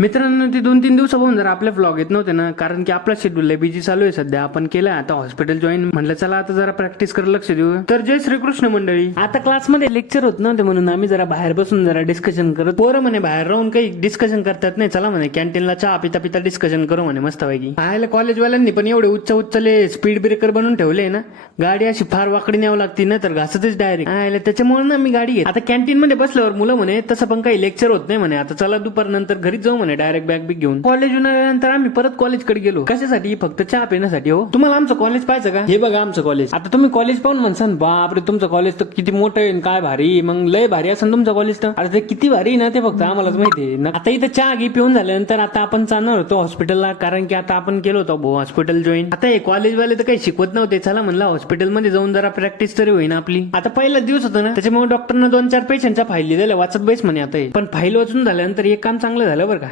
मित्रांनो ते 2-3 दिवसापासून जर आपले व्लॉग येत नव्हते ना, कारण की आपला शेड्यूल बिझी चालू आहे सध्या. आपण केलं आता हॉस्पिटल जॉईन, म्हणलं चला आता जरा प्रॅक्टिस कर लक्ष देऊ. तर जय श्रीकृष्ण मंडळी, आता क्लासमध्ये लेक्चर होत नव्हते म्हणून आम्ही जरा बाहेर बसून जरा डिस्कशन करत. पोरं म्हणे बाहेर राहून काही डिस्कशन करतात नाही, चला म्हणे कॅन्टीनला चहा पिता पिता डिस्कशन करू म्हणे मस्तपैकी. पाहायला कॉलेजवाल्यांनी पण एवढे उच्चले स्पीड ब्रेकर बनवून ठेवले ना, गाडी अशी फार वाकडी न्यावं लागती ना तर घासतच डायरेक्ट. त्याच्यामुळे ना मी गाडी घेत. आता कॅन्टीन मध्ये बसल्यावर मुलं म्हणे तसं पण काही लेक्चर होत नाही म्हणे, आता चला दुपार नंतर घरीच जाऊ म्हणे डायरेक्ट बॅग बिग घेऊन. कॉलेज नंतर आम्ही परत कॉलेजकडे गेलो. कशासाठी? फक्त चहा पिण्यासाठी. हो, तुम्हाला आमचं कॉलेज पाहायचं का? हे बघा आमचं कॉलेज. आता तुम्ही कॉलेज पाहून म्हणसान बापरे तुमचं कॉलेज तर किती मोठं आहे, काय भारी, मग लय भारी असं तुमचं कॉलेज. तर आता ते किती भारी ना ते फक्त आम्हालाच माहिती आहे. आता इथं चहा घे पिऊन झाल्यानंतर आता आपण चालणार होतो हॉस्पिटलला, कारण की आता आपण केलो होतो हॉस्पिटल जॉईन. आता हे कॉलेजवाले तर काही शिकवत नव्हते, चला म्हणलं हॉस्पिटलमध्ये जाऊन जरा प्रॅक्टिस तरी होईना आपली. आता पहिला दिवस होता ना, त्याच्यामुळे डॉक्टरनं 2-4 पेशंटच्या फाईल दिलेल्या वाचत बैस म्हणे. आता पण फाईल वाचून झाल्यानंतर एक काम चांगलं झालं बरं का,